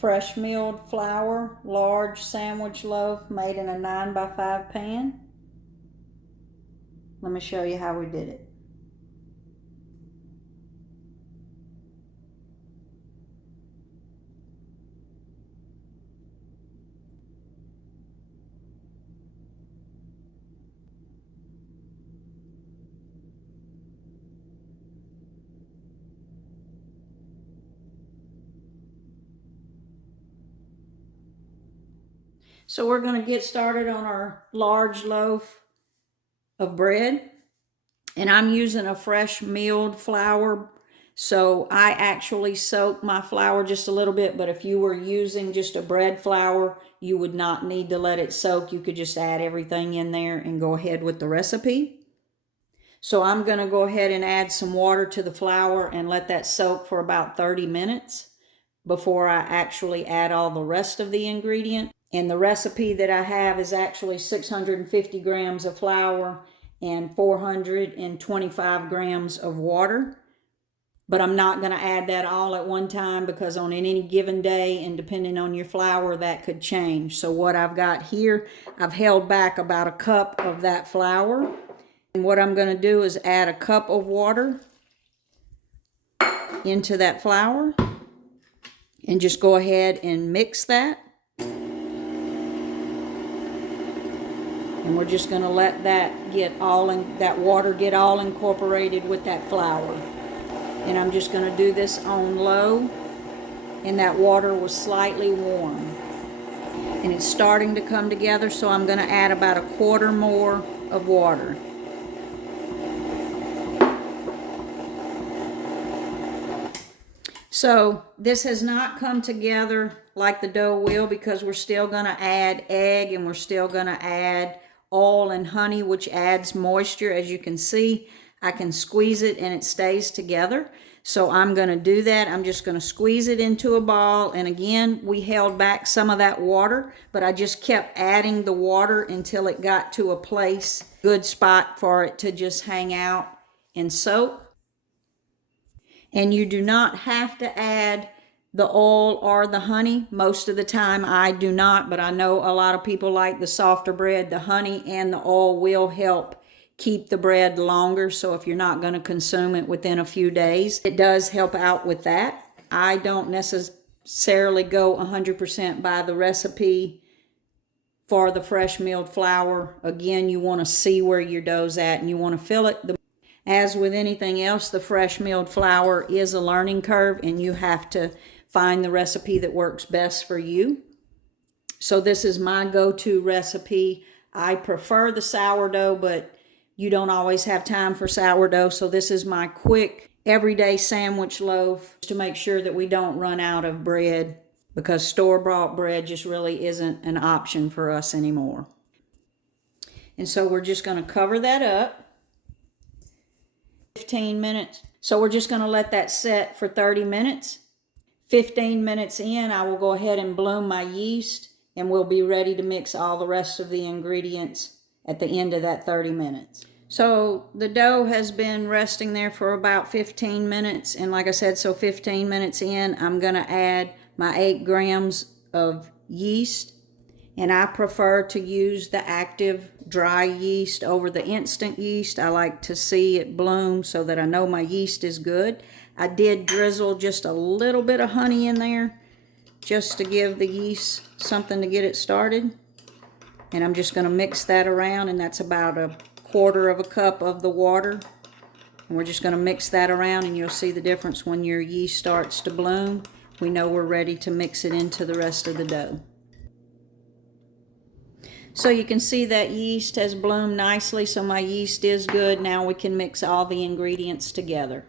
fresh milled flour, large sandwich loaf made in a 9x5 pan. Let me show you how we did it. So we're going to get started on our large loaf of bread. And I'm using a fresh milled flour. So I actually soak my flour just a little bit. But if you were using just a bread flour, you would not need to let it soak. You could just add everything in there and go ahead with the recipe. So I'm going to go ahead and add some water to the flour and let that soak for about 30 minutes before I actually add all the rest of the ingredient. And the recipe that I have is actually 650 grams of flour and 425 grams of water. But I'm not going to add that all at one time because on any given day and depending on your flour, that could change. So what I've got here, I've held back about a cup of that flour. And what I'm going to do is add a cup of water into that flour and just go ahead and mix that. And we're just going to let that that water get all incorporated with that flour. And I'm just going to do this on low. And that water was slightly warm. And it's starting to come together, so I'm going to add about a quarter more of water. So this has not come together like the dough will because we're still going to add egg and we're still going to add oil and honey, which adds moisture. As you can see, I can squeeze it and it stays together. So I'm going to do that. I'm just going to squeeze it into a ball. And again, we held back some of that water, but I just kept adding the water until it got to a place, good spot for it to just hang out and soak. And you do not have to add the oil or the honey. Most of the time I do not, but I know a lot of people like the softer bread. The honey and the oil will help keep the bread longer. So if you're not going to consume it within a few days, it does help out with that. I don't necessarily go 100% by the recipe for the fresh milled flour. Again, you want to see where your dough's at and you want to fill it. As with anything else, the fresh milled flour is a learning curve and you have to find the recipe that works best for you. So this is my go-to recipe. I prefer the sourdough, but you don't always have time for sourdough. So this is my quick everyday sandwich loaf to make sure that we don't run out of bread because store-bought bread just really isn't an option for us anymore. And so we're just going to cover that up. 15 minutes. So we're just going to let that set for 30 minutes. 15 minutes in, I will go ahead and bloom my yeast and we'll be ready to mix all the rest of the ingredients at the end of that 30 minutes. So the dough has been resting there for about 15 minutes. And like I said, so 15 minutes in, I'm going to add my 8 grams of yeast. And I prefer to use the active dry yeast over the instant yeast. I like to see it bloom so that I know my yeast is good. I did drizzle just a little bit of honey in there just to give the yeast something to get it started. And I'm just going to mix that around, and that's about a quarter of a cup of the water. And we're just going to mix that around, and you'll see the difference when your yeast starts to bloom. We know we're ready to mix it into the rest of the dough. So you can see that yeast has bloomed nicely, so my yeast is good. Now we can mix all the ingredients together.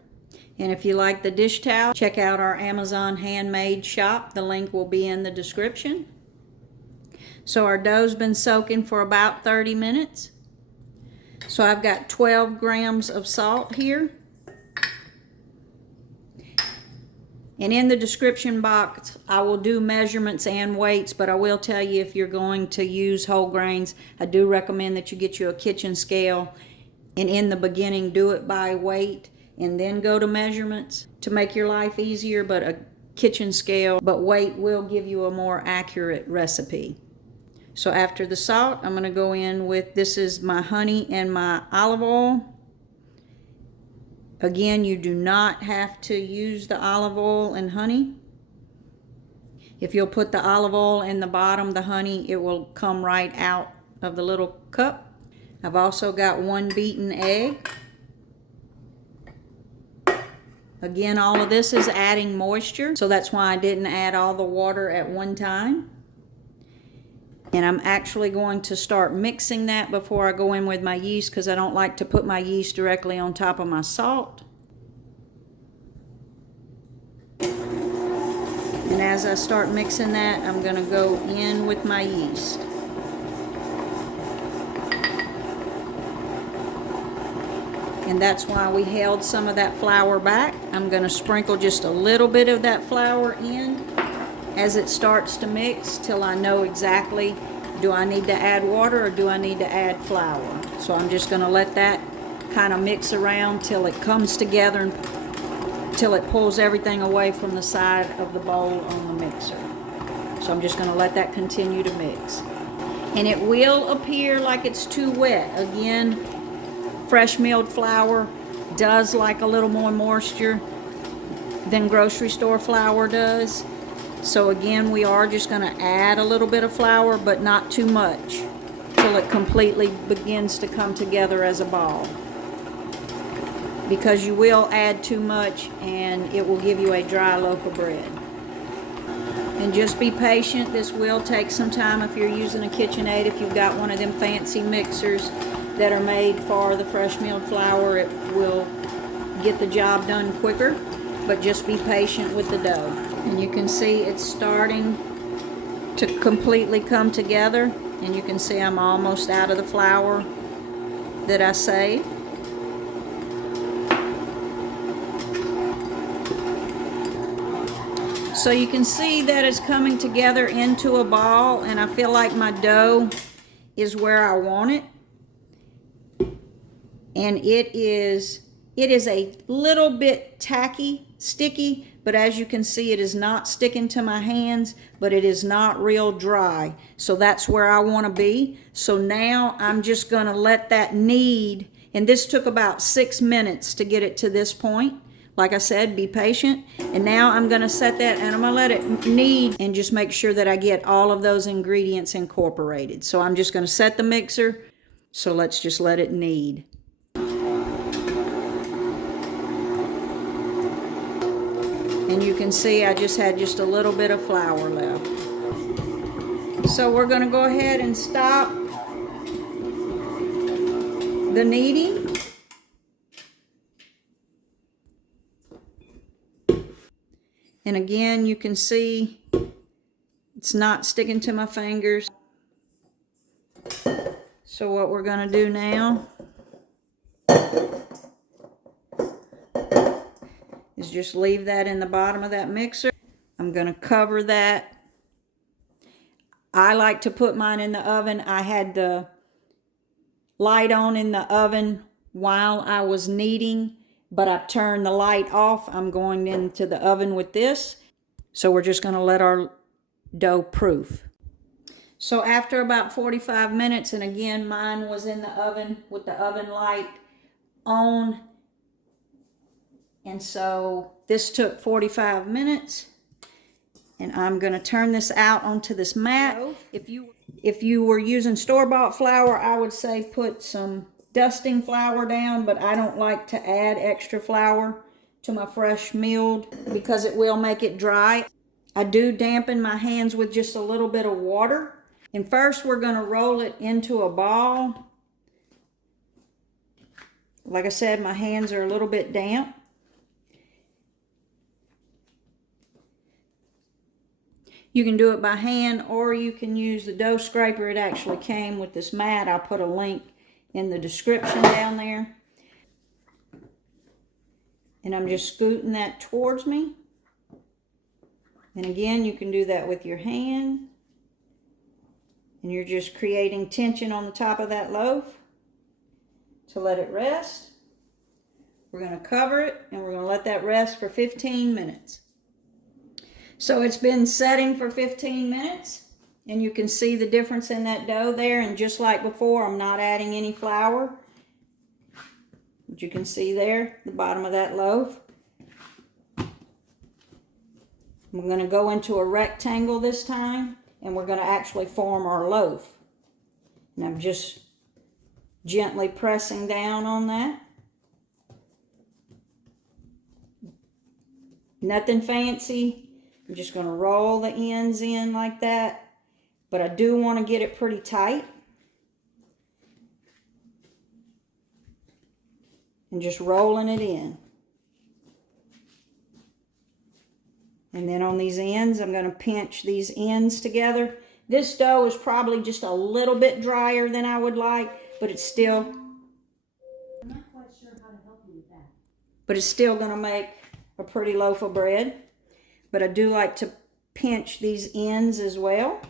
And if you like the dish towel, check out our Amazon handmade shop. The link will be in the description. So our dough's been soaking for about 30 minutes. So I've got 12 grams of salt here. And in the description box, I will do measurements and weights, but I will tell you if you're going to use whole grains, I do recommend that you get you a kitchen scale. And in the beginning, do it by weight and then go to measurements to make your life easier. But a kitchen scale, but weight will give you a more accurate recipe. So after the salt, I'm going to go in with, this is my honey and my olive oil. Again, you do not have to use the olive oil and honey. If you'll put the olive oil in the bottom, the honey, it will come right out of the little cup. I've also got 1 beaten egg. Again, all of this is adding moisture, so that's why I didn't add all the water at one time. And I'm actually going to start mixing that before I go in with my yeast, because I don't like to put my yeast directly on top of my salt. And as I start mixing that, I'm going to go in with my yeast. And that's why we held some of that flour back. I'm going to sprinkle just a little bit of that flour in as it starts to mix till I know exactly, do I need to add water or do I need to add flour? So I'm just going to let that kind of mix around till it comes together and till it pulls everything away from the side of the bowl on the mixer. So I'm just going to let that continue to mix. And it will appear like it's too wet. Again, fresh milled flour does like a little more moisture than grocery store flour does. So again, we are just going to add a little bit of flour, but not too much, till it completely begins to come together as a ball. Because you will add too much and it will give you a dry loaf of bread. And just be patient. This will take some time if you're using a KitchenAid. If you've got one of them fancy mixers that are made for the fresh milled flour, it will get the job done quicker. But just be patient with the dough. And you can see it's starting to completely come together. And you can see I'm almost out of the flour that I saved. So you can see that it's coming together into a ball, and I feel like my dough is where I want it. And it is a little bit tacky, sticky, but as you can see, it is not sticking to my hands, but it is not real dry. So that's where I want to be. So now I'm just going to let that knead, and this took about 6 minutes to get it to this point. Like I said, be patient. And now I'm going to set that, and I'm going to let it knead and just make sure that I get all of those ingredients incorporated. So I'm just going to set the mixer. So let's just let it knead. And you can see I just had just a little bit of flour left. So we're going to go ahead and stop the kneading. And again, you can see it's not sticking to my fingers. So what we're going to do now is just leave that in the bottom of that mixer. I'm going to cover that. I like to put mine in the oven. I had the light on in the oven while I was kneading, but I've turned the light off. I'm going into the oven with this. So we're just going to let our dough proof. So after about 45 minutes, and again, mine was in the oven with the oven light on. And so this took 45 minutes. And I'm going to turn this out onto this mat. If you were using store-bought flour, I would say put some dusting flour down, but I don't like to add extra flour to my fresh milled because it will make it dry. I do dampen my hands with just a little bit of water. And first we're going to roll it into a ball. Like I said, my hands are a little bit damp. You can do it by hand, or you can use the dough scraper. It actually came with this mat. I'll put a link in the description down there. And I'm just scooting that towards me. And again, you can do that with your hand. And you're just creating tension on the top of that loaf to let it rest. We're going to cover it, and we're going to let that rest for 15 minutes. So it's been setting for 15 minutes, and you can see the difference in that dough there. And just like before, I'm not adding any flour. But you can see there, the bottom of that loaf. I'm going to go into a rectangle this time, and we're going to actually form our loaf. And I'm just gently pressing down on that. Nothing fancy. I'm just going to roll the ends in like that. But I do want to get it pretty tight. And just rolling it in. And then on these ends, I'm going to pinch these ends together. This dough is probably just a little bit drier than I would like, but it's still... I'm not quite sure how to help you with that. But it's still going to make a pretty loaf of bread. But I do like to pinch these ends as well.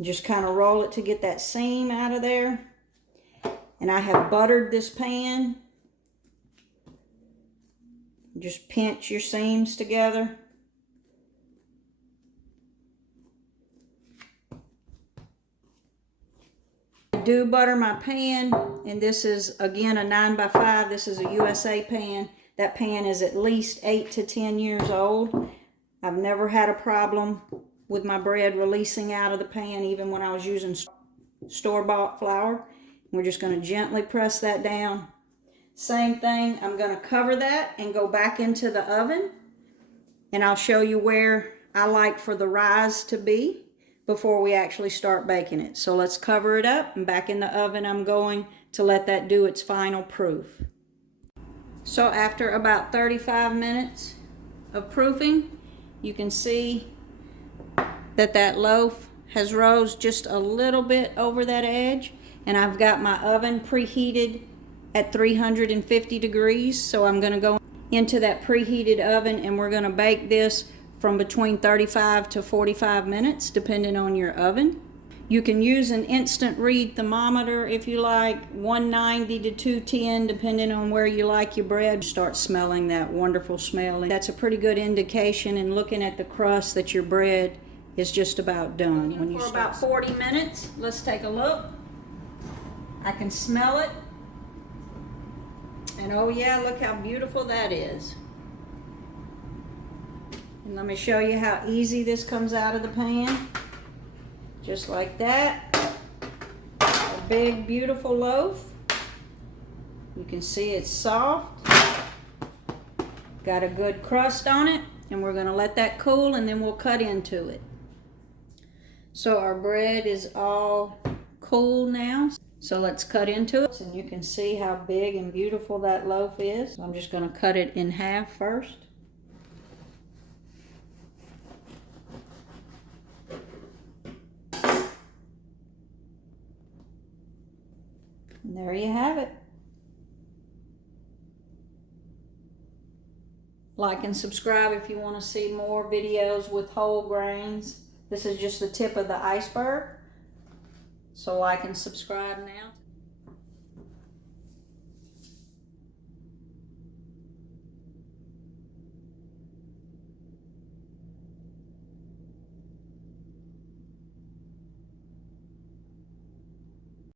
Just kind of roll it to get that seam out of there. And I have buttered this pan. Just pinch your seams together. I do butter my pan, and this is again a 9x5. This is a USA pan. That pan is at least 8 to 10 years old. I've never had a problem with my bread releasing out of the pan, even when I was using store-bought flour. We're just going to gently press that down. Same thing, I'm going to cover that and go back into the oven. And I'll show you where I like for the rise to be before we actually start baking it. So let's cover it up, and back in the oven I'm going to let that do its final proof. So after about 35 minutes of proofing, you can see that that loaf has rose just a little bit over that edge. And I've got my oven preheated at 350 degrees. So I'm going to go into that preheated oven, and we're going to bake this from between 35 to 45 minutes, depending on your oven. You can use an instant read thermometer if you like, 190 to 210, depending on where you like your bread. Start smelling that wonderful smell. And that's a pretty good indication in looking at the crust that your bread is just about done. When you for about 40 minutes, let's take a look. I can smell it. And oh yeah, look how beautiful that is. And let me show you how easy this comes out of the pan. Just like that. A big, beautiful loaf. You can see it's soft. Got a good crust on it. And we're going to let that cool, and then we'll cut into it. So our bread is all cool now. So let's cut into it. And you can see how big and beautiful that loaf is. So I'm just going to cut it in half first. And there you have it. Like and subscribe if you want to see more videos with whole grains. This is just the tip of the iceberg. So like and subscribe now.